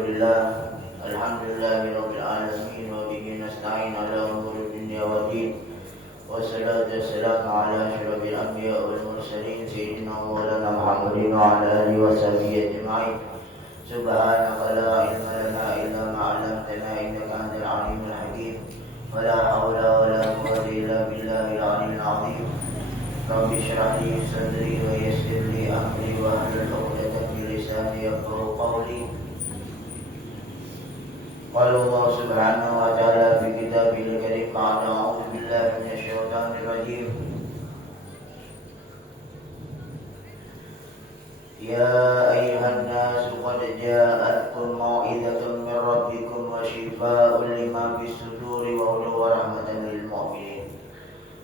Alhamdulillahirabbil alamin wa bihi nasta'in ala umuri dunya waddin. Wassalatu wassalamu ala asyrafil anbiya wal mursalin sayyidina wa maulana Muhammadin wa ala alihi wa sahbihi ajma'in. Subhanaka la ilma lana illa ma 'allamtana innaka antal alimul hakim. Wa la haula wa la quwwata illa billahil aliyyil 'azim. Rabbi shrah li sadri wa yassir li amri wa hlul 'uqdatam min lisani yafqahu qawli. Qala Allah subhanahu wa ta'ala fi kitabil karim ba'da a'udzu billahi minasy syaithanir rajim. Ya ayyuhan nas qad ja'atkum mau'izatun min rabbikum wa shifaa'un lima fis suduri wa hudan wa rahmatan lil mu'minin.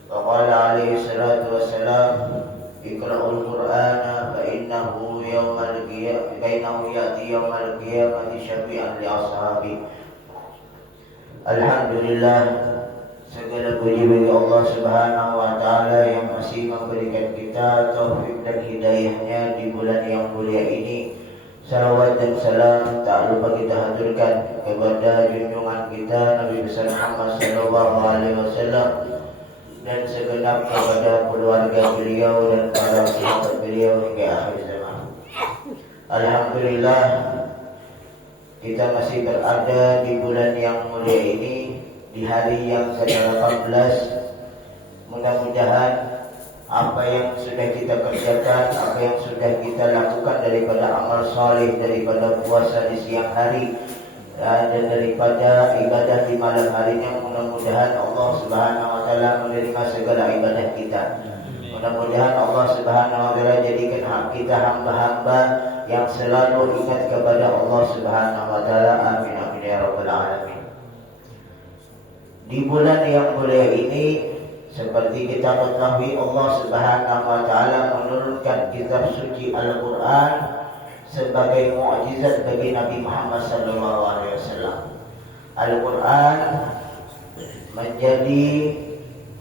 Wa qala alaihi salatu wassalam iqra'ul qur'ana fa innahu ya'ti yawmal qiyamati syafi'an li ashabi. Alhamdulillah, segala puji bagi Allah Subhanahu wa taala yang masih memberikan kita taufik dan hidayahnya di bulan yang mulia ini. Salawat dan salam tak lupa kita haturkan kepada junjungan kita Nabi besar Muhammad sallallahu alaihi wasallam dan segenap kepada keluarga beliau dan para sahabat beliau hingga akhir zaman. Alhamdulillah, kita masih berada di bulan yang mulia ini, di hari yang ke-18. Mudah-mudahan apa yang sudah kita kerjakan, apa yang sudah kita lakukan daripada amal saleh, daripada puasa di siang hari dan daripada ibadah di malam harinya, mudah-mudahan Allah Subhanahu wa taala menerima segala ibadah kita. Mudah-mudahan Allah Subhanahu wa taala jadikan kita hamba-hamba yang selalu ingat kepada Allah Subhanahu wa taala. Amin amin ya rabbal alamin. Di bulan yang mulia ini, seperti kita ketahui, Allah Subhanahu wa taala menurunkan kitab suci Al-Qur'an sebagai mukjizat bagi Nabi Muhammad sallallahu alaihi wasallam. Al-Qur'an menjadi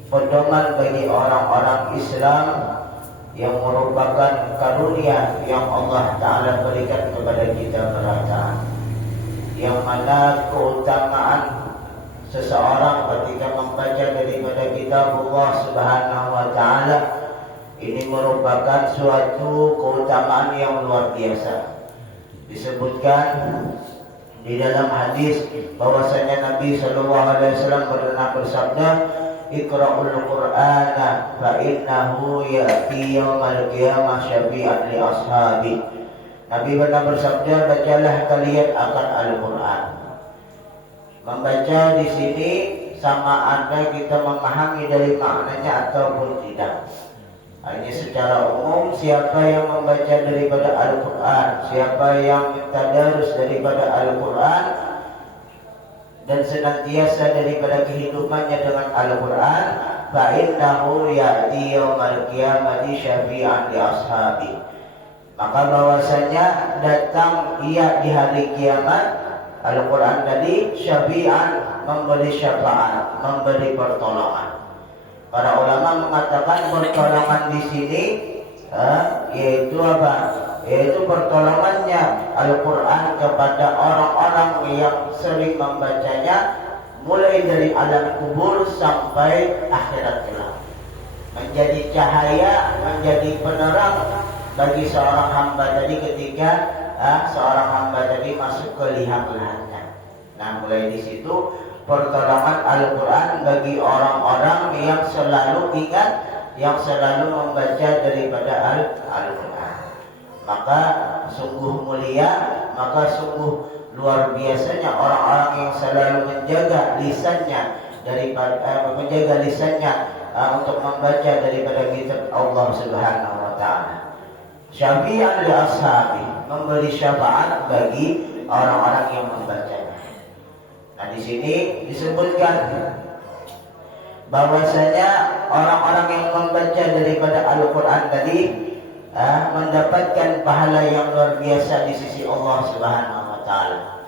pedoman bagi orang-orang Islam yang merupakan karunia yang Allah Ta'ala berikan kepada kita merata, yang mana keutamaan seseorang ketika membaca daripada kitab Allah Subhanahu wa Ta'ala ini merupakan suatu keutamaan yang luar biasa. Disebutkan di dalam hadis bahwasanya Nabi sallallahu alaihi wasallam pernah bersabda, Iqra'ul Qur'ana fa innahu ya'ti yawmal qiyamah syafi'an li ashabi. Nabi pernah bersabda, bacalah kalian akan Al-Qur'an. Membaca di sini sama ada kita memahami dari maknanya ataupun tidak. Hanya secara umum, siapa yang membaca daripada Al-Qur'an, siapa yang tadarus daripada Al-Qur'an dan senantiasa daripada kehidupannya dengan Al-Qur'an, fa innahu ya'ti yaumal qiyamati syafi'an li ashabi. Maka bahwasanya datang ia di hari kiamat, Al-Qur'an tadi syafi'an, memberi syafaat, memberi pertolongan. Para ulama mengatakan pertolongan di sini yaitu apa? Yaitu pertolongannya Al-Qur'an kepada orang-orang yang sering membacanya, mulai dari alam kubur sampai akhirat kelak. Menjadi cahaya, menjadi penerang bagi seorang hamba tadi ketika seorang hamba tadi masuk ke liang-liangnya. Nah, mulai di situ pertolongan Al-Qur'an bagi orang-orang yang selalu ingat, yang selalu membaca daripada Al-Qur'an. Maka sungguh mulia, maka sungguh luar biasanya orang-orang yang selalu menjaga lisannya untuk membaca daripada kitab Allah Subhanahu wa taala. Syafi'an li ashabi, memberi syafaat bagi orang-orang yang membacanya. Nah, di sini disebutkan bahwasanya orang-orang yang membaca daripada Al-Qur'an tadi mendapatkan pahala yang luar biasa di sisi Allah Subhanahu wa taala.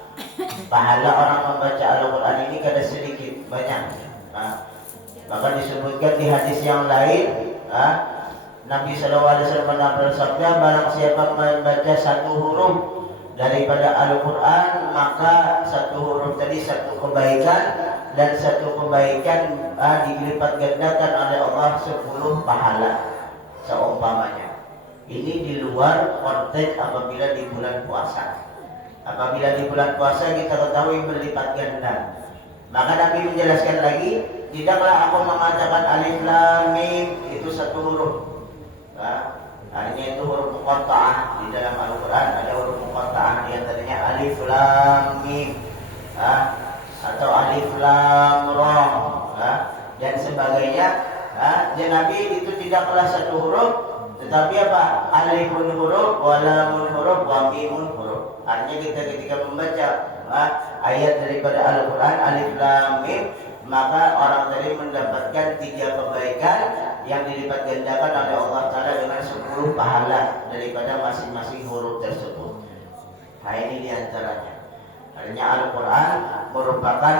Pahala orang membaca Al-Qur'an ini kada sedikit, banyak. Maka disebutkan di hadis yang lain, Nabi sallallahu alaihi wasallam pernah bersabda, barang siapa membaca satu huruf daripada Al-Quran, maka satu huruf tadi satu kebaikan, dan satu kebaikan dilipat gandakan oleh Allah 10 pahala seumpamanya. Ini di luar konteks apabila di bulan puasa. Apabila di bulan puasa kita ketahui berlipat ganda, maka Nabi menjelaskan lagi, tidaklah aku mengatakan alif lam mim itu satu huruf. Artinya itu huruf muqatta'ah. Di dalam Al-Quran ada huruf muqatta'ah, diantaranya alif lam mim, atau alif lam ra, dan sebagainya. Dan Nabi itu tidaklah satu huruf, tetapi apa? Alifun huruf, wa lamun huruf, wa mimun huruf. Artinya kita ketika membaca ayat daripada Al-Quran alif lam mim, maka orang tadi mendapatkan 3 kebaikan yang dilipat gandakan oleh Allah Ta'ala dengan 10 pahala daripada masing-masing huruf tersebut. Nah, ini diantaranya. Artinya Al-Quran merupakan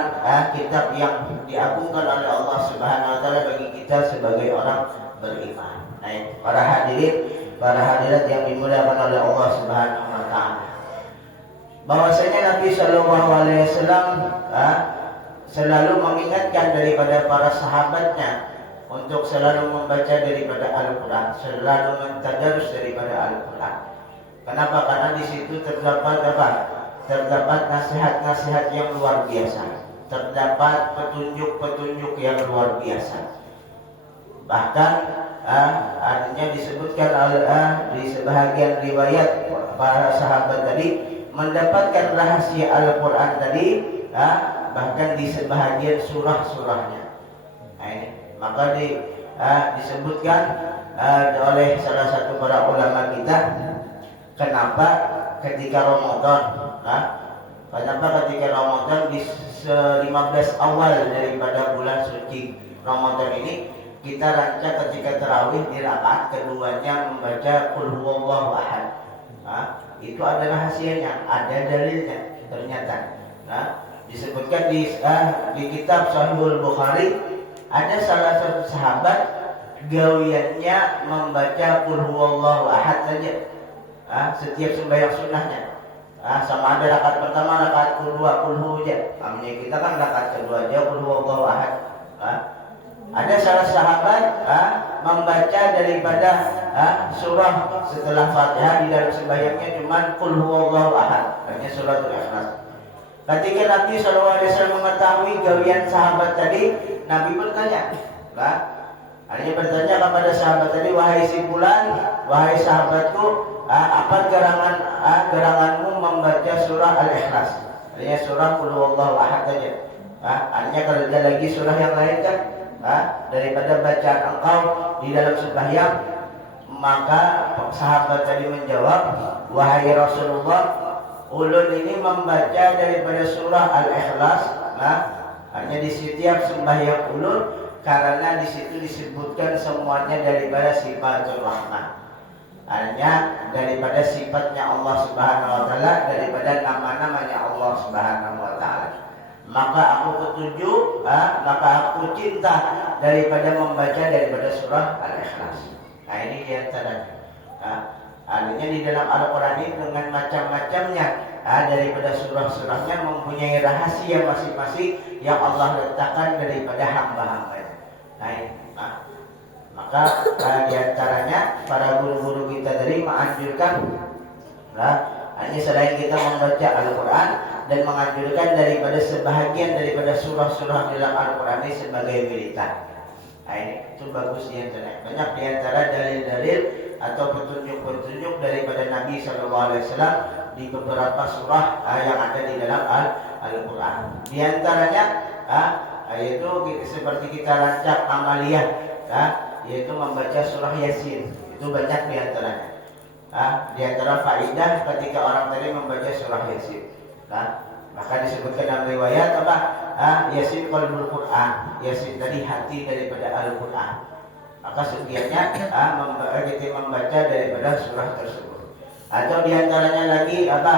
kitab yang diagungkan oleh Allah Subhanahu Wa Ta'ala bagi kita sebagai orang beriman. Nah, para hadirat yang dimuliakan oleh Allah Subhanahu Wa Ta'ala, bahwasanya Nabi Shallallahu Alaihi Wasallam selalu mengingatkan daripada para sahabatnya untuk selalu membaca daripada Al-Quran, selalu mentadarus daripada Al-Quran. Kenapa? Karena di situ terdapat apa? Terdapat nasihat-nasihat yang luar biasa, terdapat petunjuk-petunjuk yang luar biasa. Bahkan artinya disebutkan di sebahagian riwayat para sahabat tadi mendapatkan rahasia Al-Quran tadi bahkan di sebahagian surah-surahnya. Nah, ini maka disebutkan oleh salah satu para ulama kita, kenapa ketika Ramadan, kenapa ketika Ramadan di 15 awal daripada bulan suci Ramadan ini kita rancang ketika tarawih di rakaat keduanya membaca Qul huwallahu ahad. Itu ada rahasianya, ada dalilnya ternyata. Disebutkan di kitab Sahihul Bukhari, ada salah satu sahabat gawiannya membaca Qul huwallahu ahad saja setiap sembahyang sunnahnya. Sama ada rakaat pertama, rakaat kedua Qul hu aja. Namanya kita kan rakaat kedua aja Qul huwallahu ahad. Ada salah sahabat membaca daripada surah setelah Fatihah di dalam sembahyangnya cuma Qul huwallahu ahad, artinya suratul Ikhlas. Ketika Nabi SAW mengetahui gawian sahabat tadi, Nabi bertanya, artinya bertanya kepada sahabat tadi, wahai si fulan, wahai sahabatku, apa geranganmu membaca surah Al-Ikhlas? Artinya surah Qul huwallahu ahad saja. Artinya kalau ada lagi surah yang lain kan, daripada bacaan engkau di dalam sembahyang. Maka sahabat tadi menjawab, wahai Rasulullah, ulun ini membaca daripada surah Al-Ikhlas, hanya di setiap sembahyang ulun, karena di situ disebutkan semuanya daripada sifatul rahmah, hanya daripada sifatnya Allah Subhanahu Wa Taala, daripada nama-namanya Allah Subhanahu Wa Taala. Maka aku ketujuh, maka aku cinta daripada membaca daripada surah Al-Ikhlas. Nah, ini diantaranya. Artinya di dalam Al-Quran ini dengan macam-macamnya, daripada surah-surahnya mempunyai rahasia masing-masing yang Allah letakkan daripada hamba-hambanya. Nah, maka diantaranya para guru-guru kita tadi menganjurkan, hanya selain kita membaca Al-Quran, dan menganjurkan daripada sebahagian daripada surah-surah dalam Al-Quran ini sebagai wiridan. Nah, ini itu bagus diantaranya. Banyak diantara dalil-dalil atau petunjuk-petunjuk daripada Nabi SAW di beberapa surah yang ada di dalam Al-Quran. Di antaranya yaitu seperti kita rancak amaliyah, yaitu membaca surah Yasin. Itu banyak di antaranya. Di antara faidah ketika orang tadi membaca surah Yasin. Maka disebutkan dalam riwayat apa? Yasin qalbul Quran. Yasin tadi hati daripada Al-Quran. Maka setiapnya kita membaca daripada surah tersebut. Atau diantaranya lagi apa?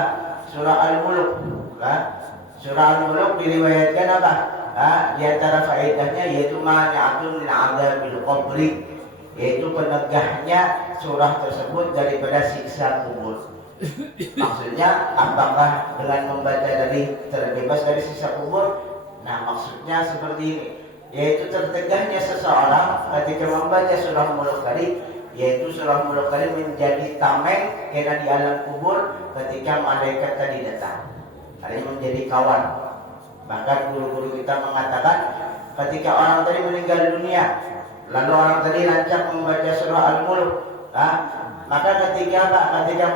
Surah Al-Muluk. Surah Al-Muluk diriwayatkan apa? Di antara faedahnya yaitu mani'atun min 'adzabil qabri, yaitu penegahnya surah tersebut daripada siksa kubur. Maksudnya apakah dengan membaca dari terbebas dari sisa kubur? Nah, maksudnya seperti ini, yaitu tertegahnya seseorang ketika membaca surah Mulk tadi, yaitu surah Mulk tadi menjadi tameng karena di alam kubur ketika malaikat tadi datang. Ini menjadi kawan. Bahkan guru-guru kita mengatakan ketika orang tadi meninggal dunia, lalu orang tadi lancang membaca surah Al-Mulk, maka ketika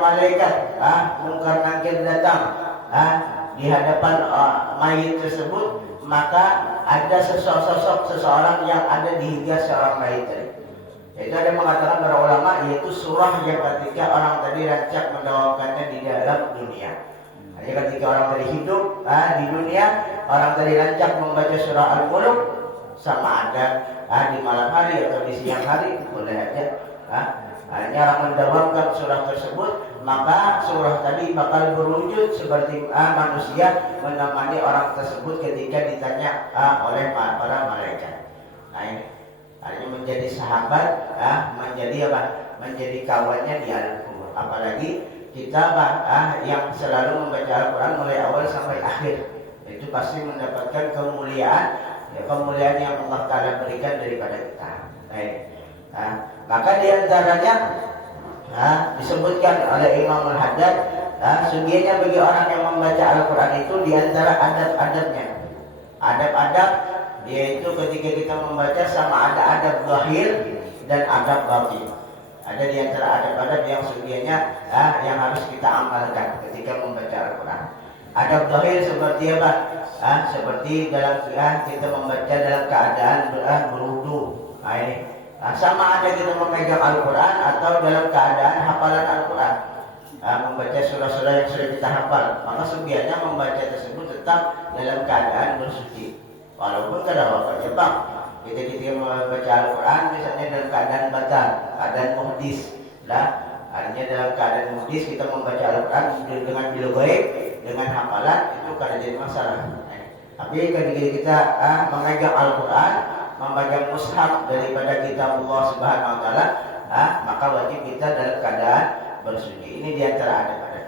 malaikat Munkar Nakir datang di hadapan mayit tersebut, maka ada sosok seseorang yang ada di hingga seorang mayit tadi. Itu ada mengatakan para ulama, yaitu surah yang ketika orang tadi rancak mendawakannya di dalam dunia. Hanya ketika orang tadi hidup di dunia, orang tadi rancak membaca surah Al-Mulk, sama ada di malam hari atau di siang hari, boleh aja. Hanya orang mendawamkan surah tersebut, maka surah tadi bakal berwujud seperti manusia menemani orang tersebut ketika ditanya oleh para malaikat. Nah, ini hanya menjadi sahabat, menjadi apa? Menjadi kawannya di alam kubur. Apalagi kita yang selalu membaca Al-Quran mulai awal sampai akhir, itu pasti mendapatkan kemuliaan, kemuliaan yang Allah Ta'ala berikan daripada kita. Maka diantaranya disebutkan oleh Imam Al-Haddad, sungguhnya bagi orang yang membaca Al-Quran itu diantara adab-adabnya, adab-adab yaitu ketika kita membaca sama ada adab zahir dan adab batin. Ada diantara adab-adab yang sungguhnya yang harus kita amalkan ketika membaca Al-Quran. Adab zahir seperti apa? Seperti dalam kita membaca dalam keadaan berwudu. Sama ada kita memegang Al-Quran atau dalam keadaan hafalan Al-Quran, membaca surah-surah yang sudah kita hafal, maka sebenarnya membaca tersebut tetap dalam keadaan bersuci. Walaupun kadang waktu Jepang kita membaca Al-Quran misalnya dalam keadaan batal, keadaan muhdis, artinya dalam keadaan muhdis kita membaca Al-Quran dengan bil ghaib, dengan hafalan, itu kada jadi masalah. Tapi ketika kita memegang Al-Quran, membaca mushaf daripada kitab Allah Subhanahu wa taala, maka wajib kita dalam keadaan bersuci. Ini diantara adab-adab.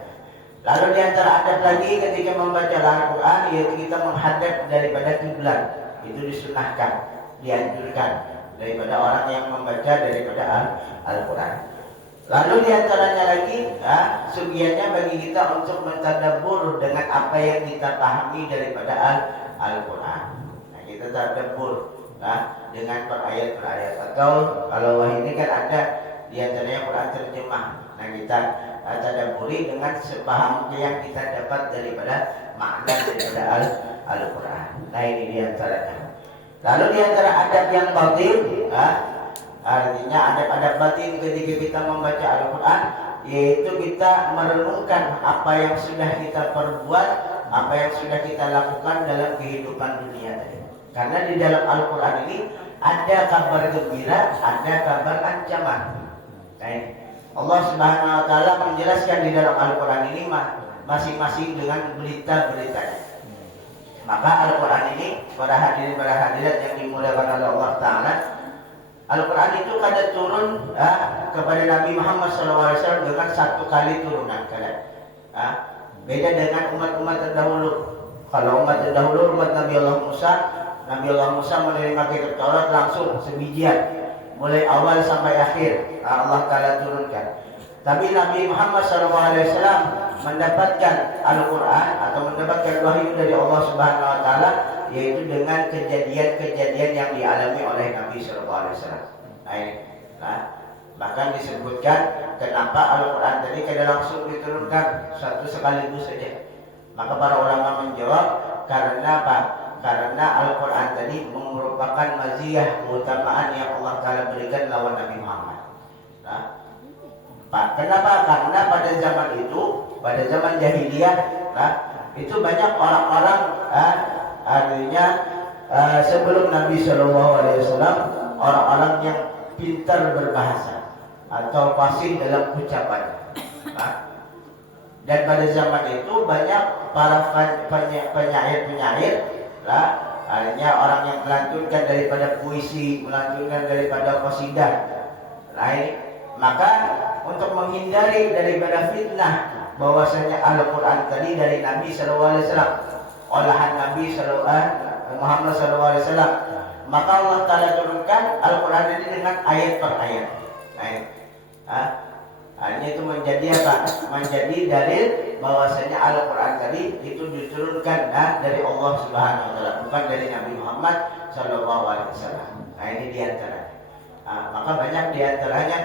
Lalu diantara adab lagi ketika membaca Al-Quran, yaitu kita menghadap daripada kiblat. Itu disunahkan, dianjurkan daripada orang yang membaca daripada Al-Quran. Lalu diantaranya lagi, sugiannya bagi kita untuk mentadabbur dengan apa yang kita pahami daripada Al-Quran. Nah, kita tadabbur dengan per ayat atau kalau ini kan ada diantaranya Quran terjemah. Nah, kita tadabburi dengan sepaham yang kita dapat daripada makna daripada Al-Quran. Nah, ini diantaranya. Lalu diantara adab yang batin, artinya adab-adab batin ketika kita membaca Al-Quran, yaitu kita merenungkan apa yang sudah kita perbuat, apa yang sudah kita lakukan dalam kehidupan dunia tadi. Karena di dalam Al-Quran ini ada kabar gembira, ada kabar ancaman. Allah Subhanahu wa taala menjelaskan di dalam Al-Quran ini masing-masing dengan berita-beritanya. Maka Al-Quran ini, para hadirat yang dimuliakan oleh Allah Ta'ala, Al-Quran itu kada turun kepada Nabi Muhammad SAW dengan satu kali turunan. Beda dengan umat-umat terdahulu. Kalau umat terdahulu, umat Nabi Allah Musa menerima kitab Taurat langsung sebijian, mulai awal sampai akhir Allah Ta'ala turunkan. Tapi Nabi Muhammad SAW mendapatkan Al-Quran atau mendapatkan wahyu dari Allah Subhanahu wa taala, yaitu dengan kejadian-kejadian yang dialami oleh Nabi SAW. Bahkan disebutkan kenapa Al-Quran tadi kada langsung diturunkan satu sekaligus saja. Maka para ulama menjawab, karena apa? Karena Al-Quran tadi merupakan maziyah, keutamaan yang Allah Ta'ala berikan lawan Nabi Muhammad. Kenapa? Karena pada zaman itu, pada zaman jahiliyah, itu banyak orang-orang, artinya sebelum Nabi SAW, orang-orang yang pintar berbahasa atau fasih dalam ucapan. Dan pada zaman itu banyak para penyair-penyair, artinya orang yang melantunkan daripada puisi, melantunkan daripada qasidah. Maka untuk menghindari daripada fitnah bahwasanya Al-Quran tadi dari Nabi Sallallahu Alaihi Wasallam, olahan Nabi Muhammad Sallallahu Alaihi Wasallam, maka Allah Taala turunkan Al-Quran ini dengan ayat per ayat. Hanya itu menjadi apa? Menjadi dalil bahwasanya Al-Quran tadi itu diturunkan dari Allah Subhanahu Wa Taala, bukan dari Nabi Muhammad Sallallahu Alaihi Wasallam. Nah ini diantara. Maka banyak diantaranya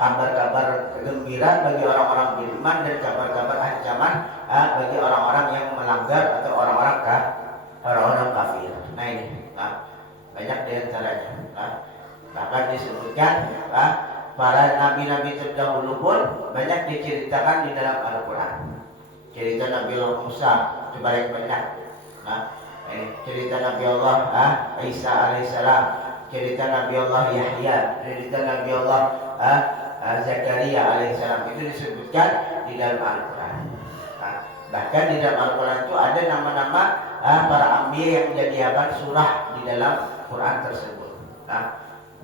kabar-kabar gembira bagi orang-orang beriman dan kabar-kabar ancaman bagi orang-orang yang melanggar atau orang-orang kafir. Nah ini banyak diantaranya. Bahkan disebutkan para nabi-nabi terdahulu pun banyak diceritakan di dalam Al-Quran. Cerita Nabi Allah Musa itu paling banyak. Cerita Nabi Allah Isa alaihissalam, cerita Nabi Allah Yahya, cerita Nabi Allah Zakaria alaihissalam, itu disebutkan di dalam Al-Quran. Bahkan di dalam Al-Quran itu ada nama-nama para ambiya yang menjadi surah di dalam Quran tersebut.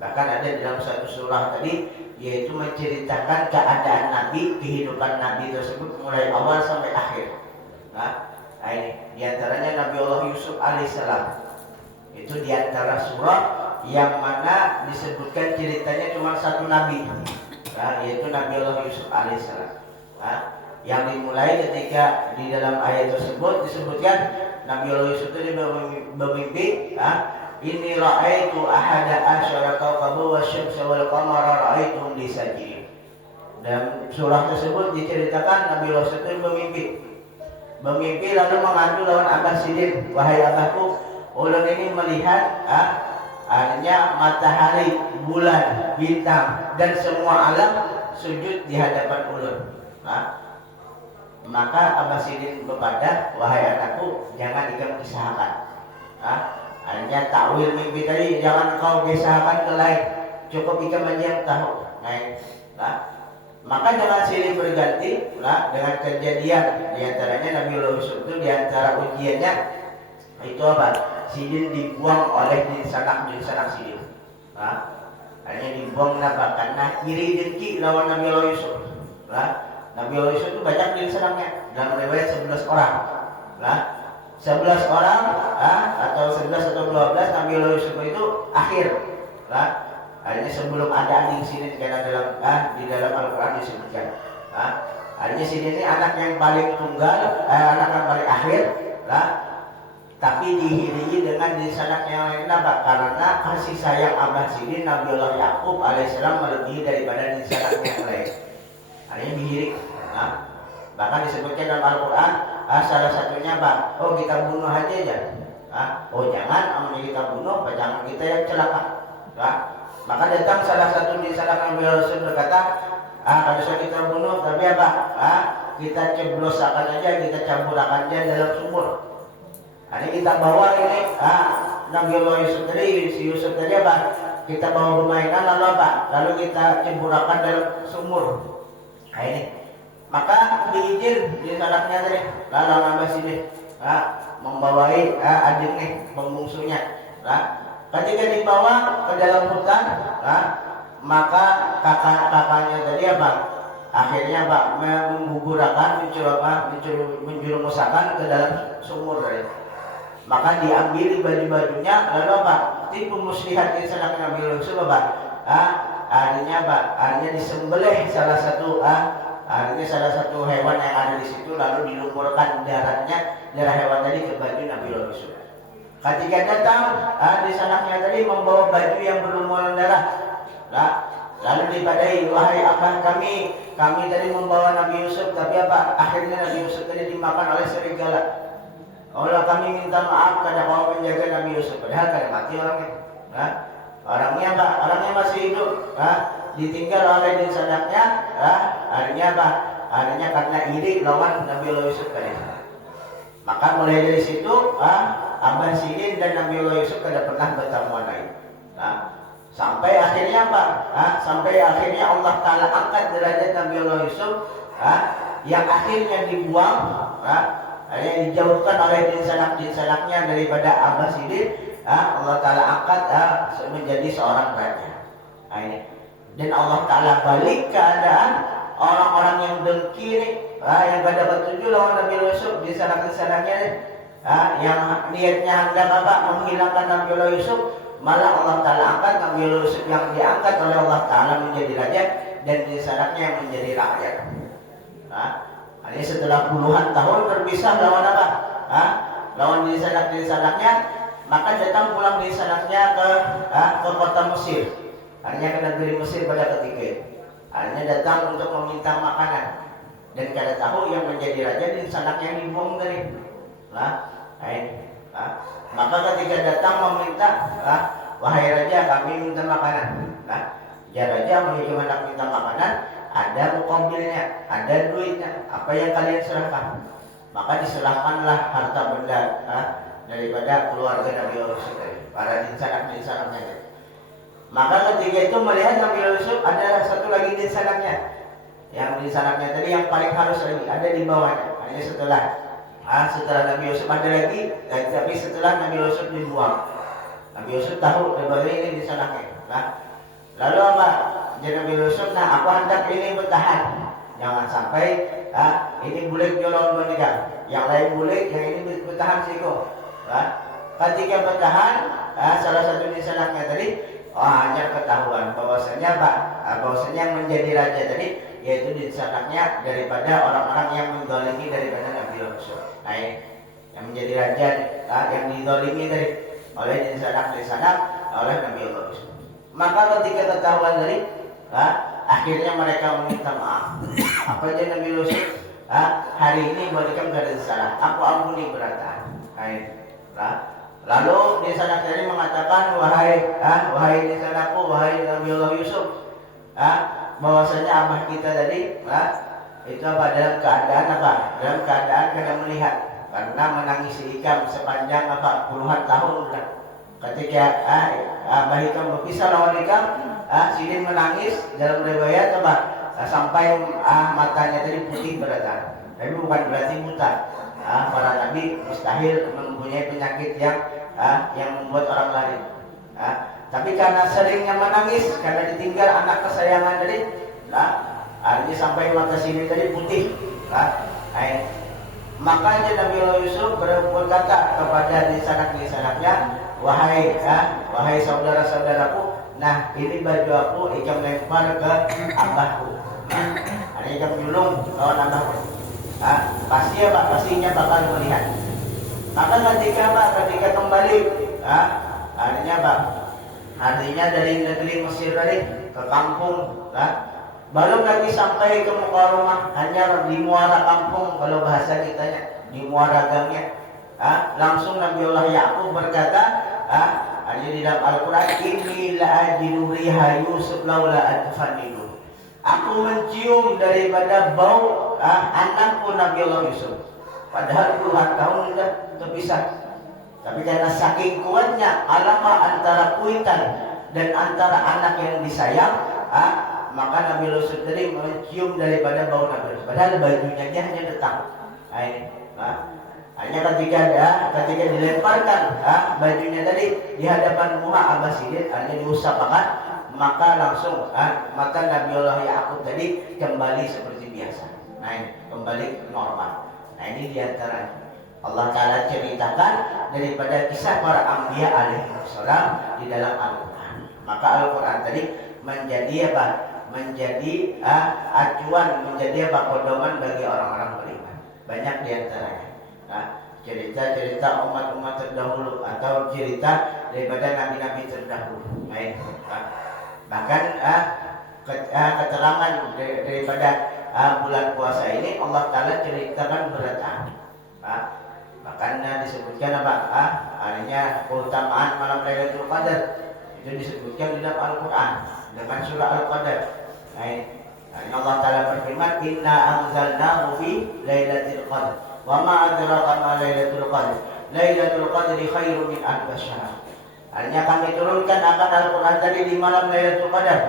Bahkan ada di dalam satu surah tadi, yaitu menceritakan keadaan Nabi, kehidupan Nabi tersebut mulai awal sampai akhir. Ini diantaranya Nabi Allah Yusuf alaihissalam. Itu diantara surah yang mana disebutkan ceritanya cuma satu nabi, yaitu Nabi Allah Yusuf alaihissalam. Yang dimulai ketika di dalam ayat tersebut disebutkan Nabi Allah Yusuf itu bermimpi, inni ra'aitu ahada asyara kawkaban wasyamsa wal qamara ra'aituhum li sajidin. Dan surah tersebut diceritakan Nabi Allah Yusuf itu bermimpi lalu mengadu lawan Abah Sidin, wahai abahku, ulun ini melihat adanya matahari, bulan, bintang dan semua alam sujud di hadapan ulun. Maka Abah Sidin berkata, wahai anakku, jangan ikam kisahkan. Hanya takwil mimpi tadi jangan kau kisahkan ke lain, cukup ikam aja yang tahu. Maka dengan silih berganti dengan kejadian diantaranya Nabi Yusuf itu diantara ujiannya itu apa? Sidin dibuang oleh sanak Sidin. Hanya dibuang karena kiri dengki lawan Nabi Yusuf. Nabi Yusuf itu banyak di sanaknya, dalam riwayat 11 orang. 11 orang atau 11 atau 12 Nabi Yusuf itu akhir. Hanya sebelum ada adik Sidin karena di dalam Al-Quran disebutkan. Hanya Sidin ini anak yang paling tunggal, anak yang paling akhir, tapi diiringi dengan sanak yang lain. Karena kasih sayang Abah Sidin Nabi Allah Yakub alaihissalam melebihi daripada sanak yang lain. Hanya diiring. Bahkan disebutkan dalam Al-Quran, salah satunya kita bunuh aja. Jangan, amun kita bunuh, jangan kita yang celaka. Maka datang salah satu di sanak Nabi Yusuf berkata, kalau kita bunuh, tapi kita ceblosakan aja, kita campurkan aja dalam sumur. Ini kita bawa ini Nabi Allah Yusuf tadi, si Yusuf tadi kita bawa permainan lalu kita campurkan dalam sumur. Ini maka diizin di sanaknya tadi lalu Nabi sini membawai adiknya, pembungsunya. Ketika dibawa ke dalam hutan, maka kakaknya tadi akhirnya menggugurkan, menjerumuskan ke dalam sumur tadi. Maka diambil baju-bajunya, lalu tipu muslihat di sanak Nabi Yusuf akhirnya disembelih salah satu hewan yang ada di situ, lalu dilumurkan darah hewan tadi ke baju Nabi Yusuf. Ketika datang di sanaknya tadi membawa baju yang berlumuran darah, lalu dipadai, wahai abah kami tadi membawa Nabi Yusuf, tapi akhirnya Nabi Yusuf tadi dimakan oleh serigala. Allah kami minta maaf karena kau menjaga Nabi Yusuf, padahal kada mati orangnya. Orangnya masih hidup, ditinggal oleh di sanaknya, akhirnya karena iri lawan Nabi Yusuf tadi. Maka mulai dari situ Abah Sidin dan Nabi Yusuf tidak pernah bertemu lagi. Sampai akhirnya sampai akhirnya Allah Ta'ala angkat derajat Nabi Yusuf yang akhirnya dibuang, yang dijauhkan oleh jinsanaknya daripada Abah Sidin. Allah Ta'ala angkat menjadi seorang raja. Dan Allah Ta'ala balik keadaan orang-orang yang dengki ini, yang pada ketujuh lawan Nabi Yusuf di sana-sananya yang niatnya hendak menghilangkan Nabi Yusuf, malah Allah Ta'ala angkat Nabi Yusuf yang diangkat oleh Allah Ta'ala menjadi raja dan di sananya yang menjadi rakyat. Ini setelah puluhan tahun berpisah lawan apa? Lawan di sanaknya, maka datang pulang di sanaknya ke kota Mesir. Artinya ke negeri Mesir pada ketika itu. Artinya datang untuk meminta makanan. Dan kada tahu yang menjadi raja di sanaknya yang dibuang dari. Maka ketika datang meminta, wahai raja, kami minta makanan. Ya raja hendak minta makanan, ada mukabilnya, ada duitnya. Apa yang kalian serahkan? Maka diserahkanlah harta benda daripada keluarga Nabi Yusuf para dinsanaknya. Maka ketika itu melihat Nabi Yusuf ada satu lagi dinsanaknya. Yang dinsanaknya tadi yang paling halus lagi ada di bawahnya. Hanya setelah Nabi Yusuf ada lagi, tapi setelah Nabi Yusuf dibuang, Nabi Yusuf tahu bahwa ini dinsanaknya. Lalu apa? Jadi Nabi Yusuf, aku hendak ini bertahan. Jangan sampai ini bulik jolong menikah, yang lain bulik, yang ini bertahan siko. Ketika bertahan, salah satu di sanaknya tadi, hanya ketahuan bahwasanya bahwasanya yang menjadi raja tadi yaitu di sanaknya daripada orang-orang yang mendolimi daripada Nabi Yusuf. Yang menjadi raja, yang didolimi oleh di sanak oleh Nabi Yusuf. Maka ketika ketahuan tadi, akhirnya mereka meminta maaf. Apa aja Nabi Yusuf? Hari ini balikan dari salah. Aku ampuni beratan. Lalu di sana tadi mengatakan, wahai di sanaku, wahai Nabi Yusuf, bahwasanya abah kita tadi, itu dalam keadaan Dalam keadaan kena melihat karena menangisi ikan sepanjang puluhan tahun sudah. Ketika abah itu berpisah lawan ikan, Sidin menangis dalam riwayat sampai matanya tadi putih beratan. Tapi bukan berarti buta. Para nabi mustahil mempunyai penyakit yang membuat orang lari. Tapi karena seringnya menangis, karena ditinggal anak kesayangan tadi, artinya sampai mata Sidin tadi putih. Makanya Nabi Yusuf berkata kepada disanak-disaknya, wahai saudara-saudaraku, ini baju aku ikam lempar ke abahku. Ini ikam julung lawan abahku. Pastinya bakal melihat. Maka ketika kembali, artinya dari negeri Mesir tadi ke kampung, baru lagi sampai ke muka rumah, hanya di muara kampung kalau bahasa kitanya, di muara gangnya. Langsung Nabi Allah Ya'qub berkata, ada di dalam Al-Quran, inni la'ajidu riha Yusuf laula adfanidu. Aku mencium daripada bau anakku Nabi Allah Yusuf. Padahal puluhan tahun sudah terpisah. Tapi karena saking kuatnya alaqah antara kuitan dan antara anak yang disayang, maka Nabi Yusuf tadi mencium daripada bau Nabi Yusuf. Padahal bajunya dia hanya datang. Hanya ketika dilemparkan bajunya tadi di hadapan muka Abah Sidin, hanya diusapakan, maka langsung mata Nabi Allah Ya'qub tadi kembali seperti biasa. Kembali normal. Ini diantara Allah Ta'ala ceritakan daripada kisah para Anbiya alaihi wassalam di dalam Al-Quran. Maka Al-Quran tadi menjadi menjadi acuan, menjadi pedoman bagi orang-orang beriman. Banyak diantaranya. Cerita-cerita umat-umat terdahulu atau cerita daripada nabi-nabi terdahulu. Bahkan keterangan daripada bulan puasa ini Allah Ta'ala ceritakan beratan. Bahkan disebutkan artinya keutamaan malam Lailatul Qadar itu disebutkan di dalam Al-Quran dengan surah Al-Qadar. Allah Ta'ala berfirman, inna anzalnahu fi Lailatul Qadar wa ma adraka ma Lailatul Qadar. Lailatul Qadri khairum min alf syahr. Artinya kami turunkan akan Al-Quran tadi di malam Lailatul Qadar.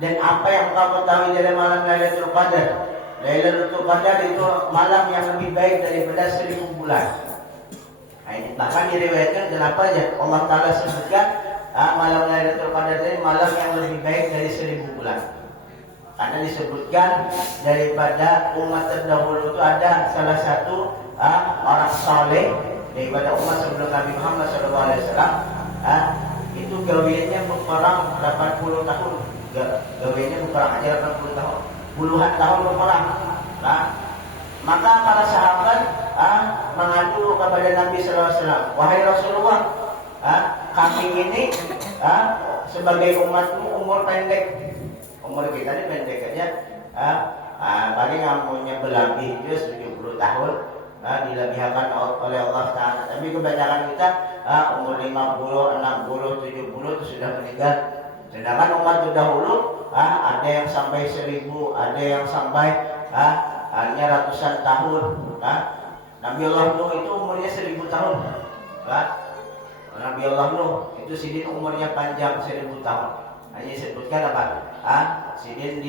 Dan apa yang kau ketahui dari malam Lailatul Qadar? Lailatul Qadar itu malam yang lebih baik daripada 1000 bulan. Bahkan diriwayatkan kenapa aja Allah Ta'ala sebutkan malam Lailatul Qadar ini malam yang lebih baik dari 1000 bulan. Karena disebutkan daripada umat terdahulu itu ada salah satu orang saleh daripada umat sebelum Nabi Muhammad SAW. Itu gawiannya berperang 80 tahun. Gawiannya berperang aja 80 tahun. Puluhan tahun berperang. Maka para sahabat mengadu kepada Nabi SAW, wahai Rasulullah, kami ini sebagai umatmu umur pendek. Umur kita ini pendek aja, paling umurnya berlebih itu 70 tahun, dilebihkan oleh Allah Ta'ala. Tapi kebanyakan kita umur 50, 60, 70 itu sudah meninggal. Sedangkan umat terdahulu ada yang sampai 1000, ada yang sampai hanya ratusan tahun. Nabi Allah Nuh itu umurnya 1000 tahun. Nabi Allah Nuh itu sidin umurnya panjang 1000 tahun. Hanya disebutkan apa? Sidin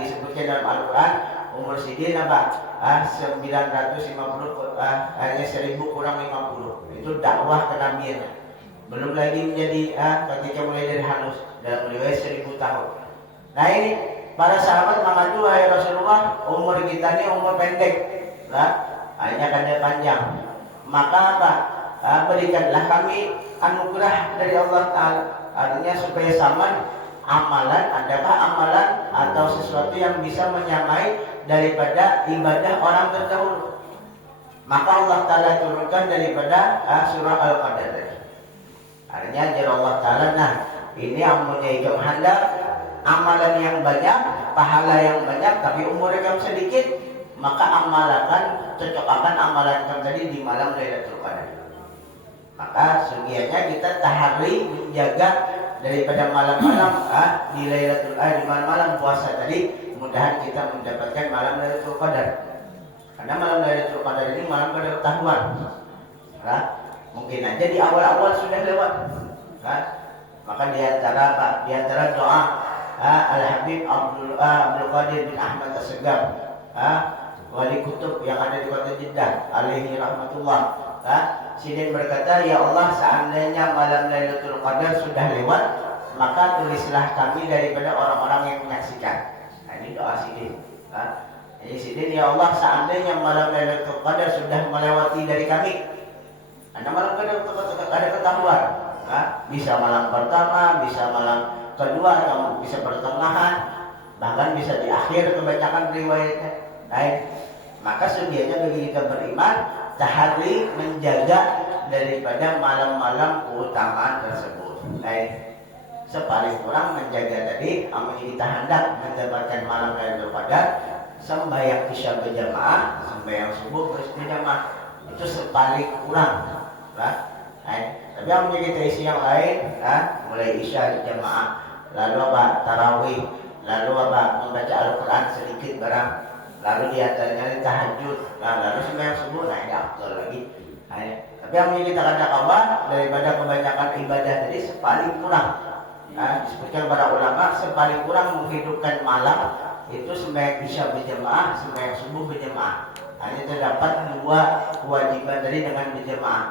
disebutkan dalam Al-Quran umur sidin apa? 950, hanya 1000 kurang 50. Itu dakwah kenabian. Belum lagi menjadi ketika mulai dari hanus dan mulai 1000 tahun. Nah ini para sahabat mengadu, wahai Rasulullah, umur kita ini umur pendek, hanya kada panjang. Maka apa? Berikanlah kami anugerah dari Allah Ta'ala. Artinya supaya sama amalan, adakah amalan atau sesuatu yang bisa menyamai daripada ibadah orang terdahulu. Maka Allah Ta'ala turunkan daripada surah Al-Qadar. Artinya jalla Allah Ta'ala, nah ini mempunyai kehendak amalan yang banyak, pahala yang banyak, tapi umur kamu sedikit, maka amalkan, cocokkan amalan kamu tadi di malam Lailatul Qadar. Maka segianya kita tahari menjaga daripada malam-malam di Lailatul di malam-malam puasa tadi, mudah-mudahan kita mendapatkan malam Lailatul Qadar. Karena malam Lailatul Qadar ini malam pengetahuan. Mungkin aja di awal-awal sudah lewat. Maka di antara doa Al-Habib Abdul Qadir bin Ahmad As-Segaf, wali kutub yang ada di kota Jeddah, alaihi rahmatullah. Sidin berkata, ya Allah, seandainya malam Lailatul Qadar sudah lewat, maka tulislah kami daripada orang-orang yang menyaksikan. Nah, ini doa Sidin. Jadi Sidin, ya Allah, seandainya malam Lailatul Qadar sudah melewati dari kami. Karena malam Qadar ada ketahuan. Bisa malam pertama, bisa malam kedua, atau bisa pertengahan, bahkan bisa di akhir kebanyakan riwayatnya. Nah, maka sedianya bagi kita beriman, tahari menjaga daripada malam-malam keutamaan tersebut. Sepaling kurang menjaga tadi, amun kita hendak mendapatkan malam Lailatul Qadar, sembahyang isya berjamaah, sembahyang subuh berjamaah, itu sepaling kurang. Tapi amun kita isi yang lain, mulai isya berjamaah, lalu tarawih, lalu membaca Al-Quran sedikit barang, lalu diantaranya tahajud, lalu sembahyang subuh, ini afdal lagi. Tapi yang kita kata daripada kebanyakan ibadah tadi sepaling kurang. Disebutkan para ulama sepaling kurang menghidupkan malam itu sembahyang isya berjamaah, sembahyang subuh berjamaah. Hanya terdapat 2 kewajiban tadi dengan berjamaah.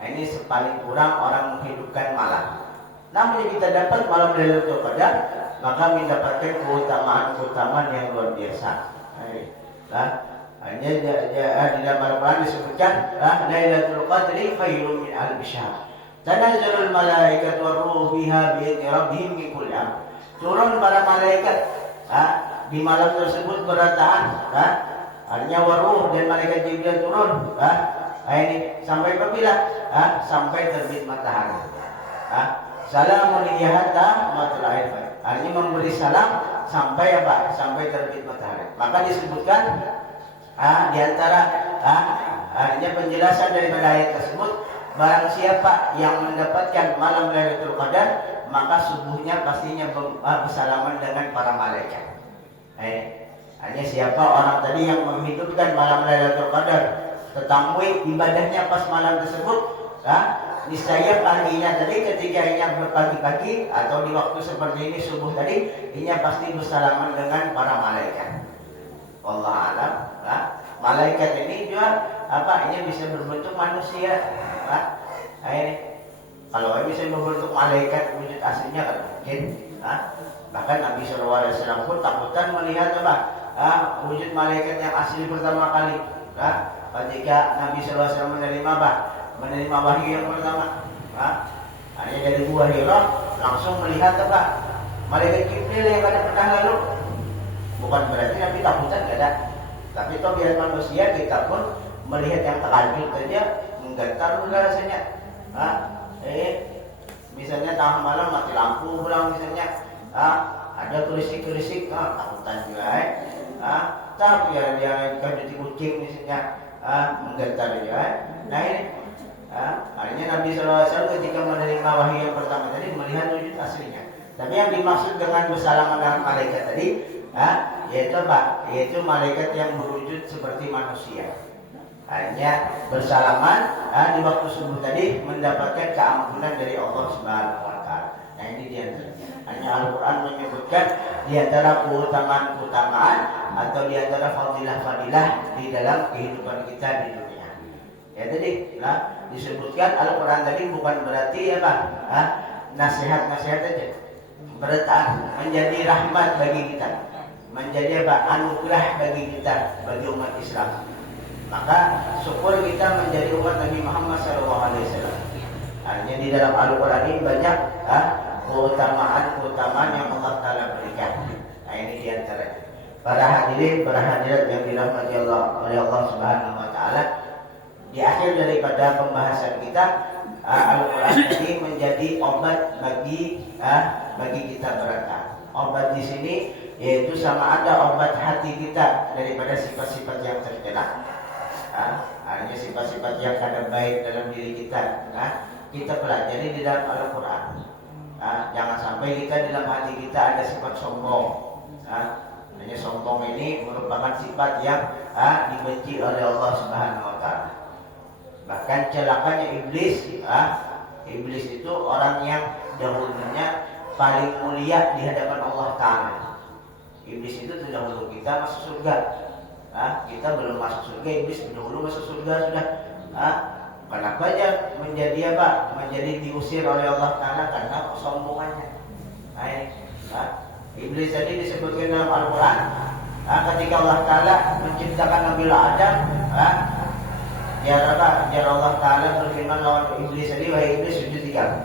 Ini sepaling kurang orang menghidupkan malam. Namun kita dapat malam Lailatul Qadar, maka mendapatkan keutamaan yang luar biasa. Hanya di dalam Al-Quran disebutkan Lailatul Qadri khairun min alfi syahr. Tanazzalul malaikatu war-ruhu fiha bi'izni rabbihim min kulli amr. Turun para malaikat di malam tersebut berataan, artinya war-ruh dan malaikat Jibril turun. Ini sampai apabila sampai terbit matahari. Salamun hiya hatta matla'il fajr. Artinya memberi salam sampai apa? Sampai terbit matahari. Maka disebutkan di antara artinya penjelasan daripada ayat tersebut, barang siapa yang mendapatkan malam Lailatul Qadar, maka subuhnya pastinya bersalaman dengan para malaikat. Hanya siapa orang tadi yang menghidupkan malam Lailatul Qadar, tetamui ibadahnya pas malam tersebut, niscaya paginya tadi ketika inya berpagi-pagi atau di waktu seperti ini subuh tadi, inya pasti bersalaman dengan para malaikat. Allah alam. Malaikat ini juga ini bisa berbentuk manusia. Ini kalau bisa berbentuk malaikat wujud aslinya kan mungkin. Bahkan Nabi SAW pun takutan melihat apa? Wujud malaikat yang asli pertama kali. Ketika Nabi SAW menerima apa? Menerima wahyu yang pertama. Hanya dari Gua Hira langsung melihat apa? Malaikat Jibril yang ada pernah lalu. Bukan berarti Nabi takutan, tidak ada. Tapi biar manusia kita pun melihat yang terlanjut saja menggetar rasanya. Misalnya tengah malam mati lampu pulang misalnya, ada kerisik-kerisik, takutan juga. Tapi yang jadi kucing misalnya, menggetar juga. Nah ini, akhirnya Nabi SAW ketika menerima wahyu yang pertama tadi melihat wujud aslinya. Tapi yang dimaksud dengan bersalaman dengan malaikat tadi, yaitu apa? Yaitu malaikat yang berwujud seperti manusia. Hanya bersalaman di waktu subuh tadi mendapatkan keampunan dari Allah Subhanahu wa taala. Nah ini diantaranya. Hanya Al-Quran menyebutkan diantara keutamaan-keutamaan atau diantara fadilah-fadilah di dalam kehidupan kita di dunia. Ya tadi disebutkan Al-Quran tadi bukan berarti apa? Nasihat-nasihat saja. Berarti menjadi rahmat bagi kita, menjadi apa? Anugerah bagi kita, bagi umat Islam. Maka syukur kita menjadi umat Nabi Muhammad SAW. Hanya di dalam Al-Quran ini banyak keutamaan yang Allah Ta'ala berikan. Nah ini diantaranya. Para hadirin, para hadirat yang dirahmati Allah oleh Allah Subhanahu wa Ta'ala, di akhir daripada pembahasan kita, Al-Quran ini menjadi obat bagi kita berangkat. Obat di sini yaitu sama ada obat hati kita daripada sifat-sifat yang tercela. Artinya sifat-sifat yang kadang baik dalam diri kita, kita pelajari di dalam Al-Quran. Jangan sampai kita dalam hati kita ada sifat sombong. Hanya sombong ini merupakan sifat yang dibenci oleh Allah Subhanahu wa Ta'ala. Bahkan celakanya iblis. Iblis itu orang yang dahulunya paling mulia di hadapan Allah Ta'ala. Iblis itu terdahulu kita masuk surga. Kita belum masuk surga, iblis dahulu masuk surga sudah. Kenapa aja menjadi apa? Menjadi diusir oleh Allah Ta'ala karena kesombongannya. Iblis tadi disebutkan dalam Al-Quran. Ketika Allah Ta'ala menciptakan Nabi Adam, ya Allah Ta'ala berfirman lawan iblis tadi, wahai iblis sujud tiga.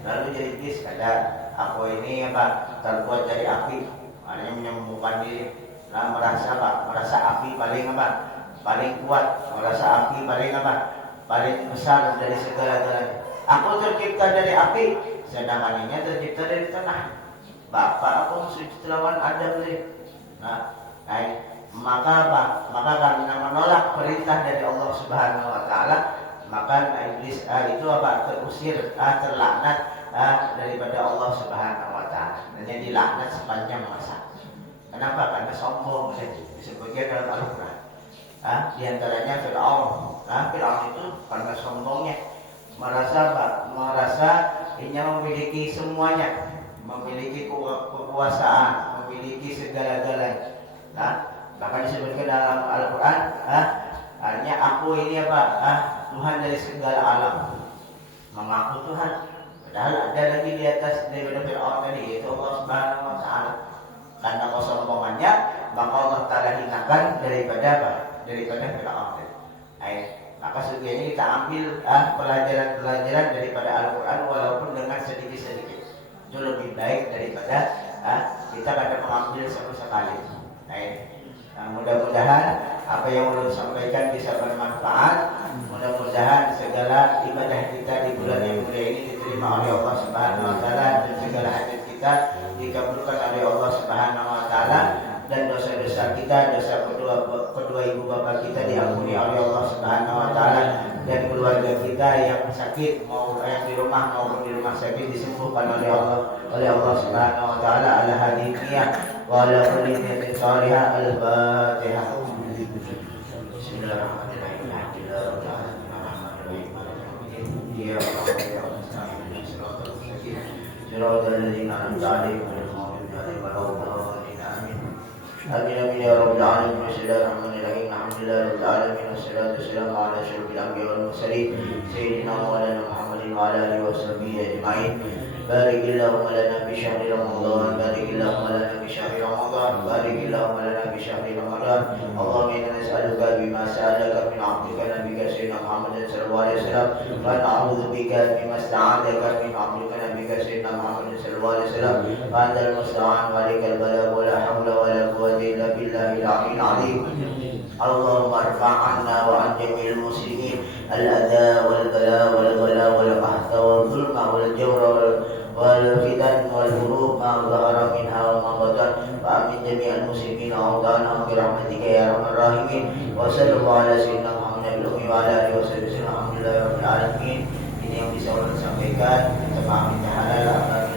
Lalu jadi iblis kata, aku ini apa? Terbuat dari api. Maknanya menyembuhkan diri. Merasa apa? Merasa api paling apa? Paling kuat. Merasa api paling apa? Paling besar dari segala-galanya. Aku tercipta dari api, sedangkan ini tercipta dari tanah. Bapak aku sujud lawan Adam tadi. Maka apa? Maka karena menolak perintah dari Allah Subhanahu wa Ta'ala, maka iblis itu apa? Terusir, terlaknat daripada Allah Subhanahu wa Ta'ala. Dan jadi laknat sepanjang masa. Kenapa? Karena sombong disebutkan dalam Al-Quran. Di antaranya Fir'aun. Fir'aun itu karena sombongnya merasa apa? Merasa ingin memiliki semuanya, memiliki kekuasaan, memiliki segala-galanya. Bahkan disebutkan dalam Al-Quran, hanya aku ini apa? Tuhan dari segala alam. Mengaku Tuhan. Padahal ada lagi di atas daripada Fir'aun tadi, yaitu Allah Subhanahu wa Ta'ala. Karena kesombongannya, maka Allah Ta'ala hinakan daripada apa? Daripada Fir'aun. Maka sebenarnya kita ambil pelajaran-pelajaran daripada Al-Quran walaupun dengan sedikit-sedikit. Itu lebih baik daripada kita kadang mengambil satu sekali. Mudah-mudahan apa yang belum sampaikan bisa bermanfaat. Mudah-mudahan segala ibadah kita di bulan yang mulia ini diterima oleh Allah Subhanahu wa Ta'ala, dan segala hajat kita dikabulkan oleh Allah Subhanahu wa Ta'ala, dan dosa-dosa kita, dosa kedua ibu bapa kita diampuni oleh Allah Subhanahu wa Ta'ala, dan keluarga kita yang sakit mau yang di rumah maupun di rumah sakit disembuhkan oleh Allah Subhanahu wa Ta'ala. Ala hadiniyah wa ala kulli niyatin salihah. Al-Fatihah. Bismillahirrahmanirrahim. Amin amin ya rabbal alamin. Bismillahirrahmanirrahim. Alhamdulillahi rabbil alamin. Wassalatu wassalamu ala asyrofil anbiya'i wal mursalin sayyidina wa maulana Muhammadin wa ala alihi washabihi ajma'in. بارك اللهم لنا في شهر رمضان بارك اللهم لنا في شهر رمضان بارك اللهم لنا في شهر رمضان اللهم إنا نسألك بما سألك من عبدك نبيك سيدنا محمد صلى الله عليه وسلم ونعوذ بك بما استعاذك من عبدك نبيك سيدنا محمد صلى الله عليه وسلم وأنت المستعان وعليك البلاغ ولا حول ولا قوة إلا بالله العلي العظيم اللهم ارفع عنا وعن جميع المسلمين الأذى والبلاء والغلاء والقحط والظلم والجور والفتن والهروب ما ظهر منها وما بطن وأمن جميع المسلمين وأوطانهم برحمتك يا أرحم الراحمين وصلى الله على سيدنا Muhammad الأمي وعلى آله وصحبه وسلم الحمد لله رب العالمين. Ini yang bisa saya sampaikan. Minta maaf, minta halal.